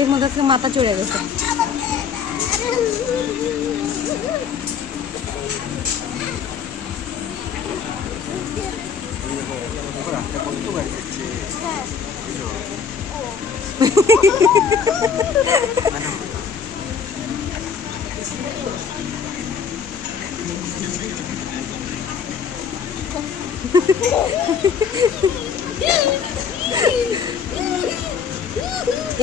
এর মধ্যে আজকে মাথা চড়ে গেছে।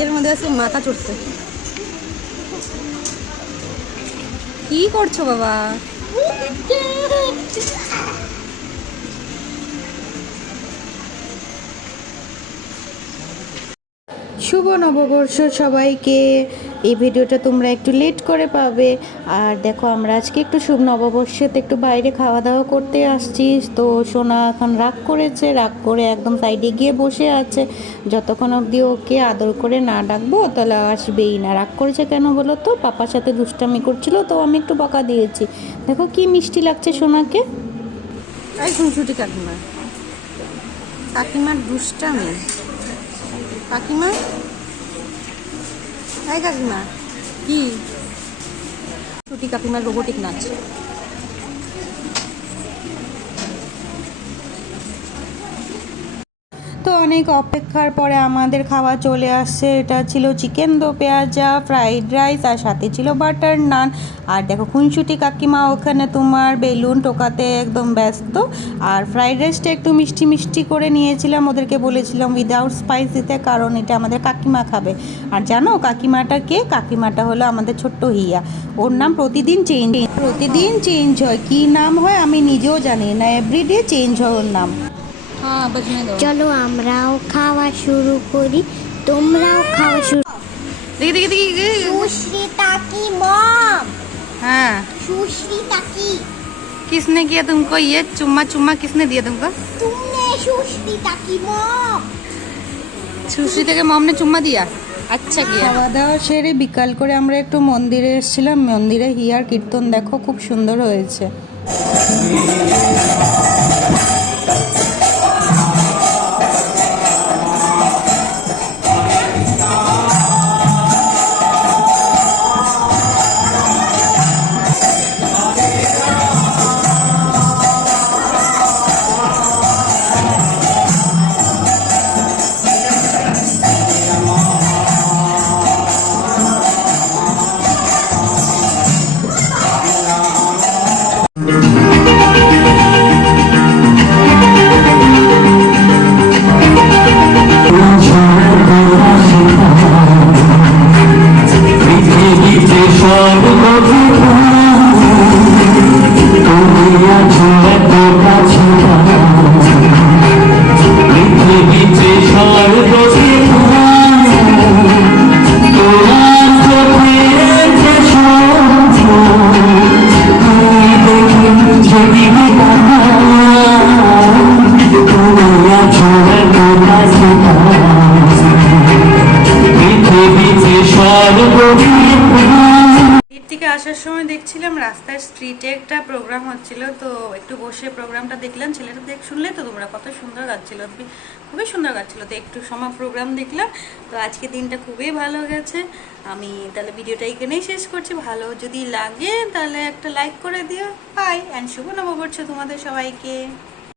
এর মধ্যে আজকে মাথা চড়ছে। কি করছো বাবা? শুভ নববর্ষ সবাইকে। এই ভিডিওটা তোমরা একটু লেট করে পাবে। আর দেখো আমরা আজকে একটু শুভ নববর্ষেতে একটু বাইরে খাওয়া দাওয়া করতে আসছি। তো সোনা এখন রাগ করেছে, রাগ করে একদম সাইডে গিয়ে বসে আছে। যতক্ষণ অবধি ওকে আদর করে না ডাকবো তাহলে আসবেই না। রাগ করেছে কেন বলো তো? পাপার সাথে দুষ্টামি করছিল, তো আমি একটু বকা দিয়েছি। দেখো কি মিষ্টি লাগছে সোনাকে। এই খুনসুটি কাকিমা, কাকিমার দুষ্টামি। কাকিমা, এই কাকিমা কি ছুটি? কাকিমার রোবোটিক নাচ। তো অনেক অপেক্ষার পরে আমাদের খাওয়া চলে আসছে। এটা ছিল চিকেন দো পেঁয়াজা, ফ্রাইড রাইস, আর সাথে ছিল বাটার নান। আর দেখো খুনসুটি কাকিমা ওখানে তোমার বেলুন টোকাতে একদম ব্যস্ত। আর ফ্রাইড রাইসটা একটু মিষ্টি মিষ্টি করে নিয়েছিলাম, ওদেরকে বলেছিলাম উইদাউট স্পাইস দিতে, কারণ এটা আমাদের কাকিমা খাবে। আর জানো কাকিমাটা কে? কাকিমাটা হলো আমাদের ছোট্ট হিয়া। ওর নাম প্রতিদিন চেঞ্জ হয়। কি নাম হয় আমি নিজেও জানি না, এভরিডে চেঞ্জ হয় ওর নাম। হ্যাঁ, চলো আমরাও খাওয়া শুরু করি, তোমরাও খাওয়া শুরু। দেখি দেখি দেখি। सुश्रिता की मॉम। हाँ, सुश्रिता की। किसने किया तुमको ये चुम्मा? चुम्मा किसने दिया तुमको? तुमने सुश्रिता की मॉम। সুশ্রীতা के मॉम ने चुम्मा दिया। আচ্ছা কিয়া। খাওয়া দাওয়া সেরে বিকাল করে আমরা একটু মন্দিরে এসেছিলাম। মন্দিরে হিয়ার কীর্তন দেখো খুব সুন্দর হয়েছে। থেকে আসার সময় দেখছিলাম রাস্তার স্ট্রিটে একটা প্রোগ্রাম হচ্ছিল, তো একটু বসে প্রোগ্রামটা দেখলাম। ছেলেটা শুনলে তো তোমরা, কত সুন্দর গাচ্ছিল, খুবই সুন্দর গাচ্ছিল। তো একটু সময় প্রোগ্রাম দেখলাম। তো আজকে দিনটা খুবই ভালো গেছে। আমি তাহলে ভিডিওটা এখানেই শেষ করছি। ভালো যদি লাগে তাহলে একটা লাইক করে দিও। বাই অ্যান্ড শুভ নববর্ষ তোমাদের সবাইকে।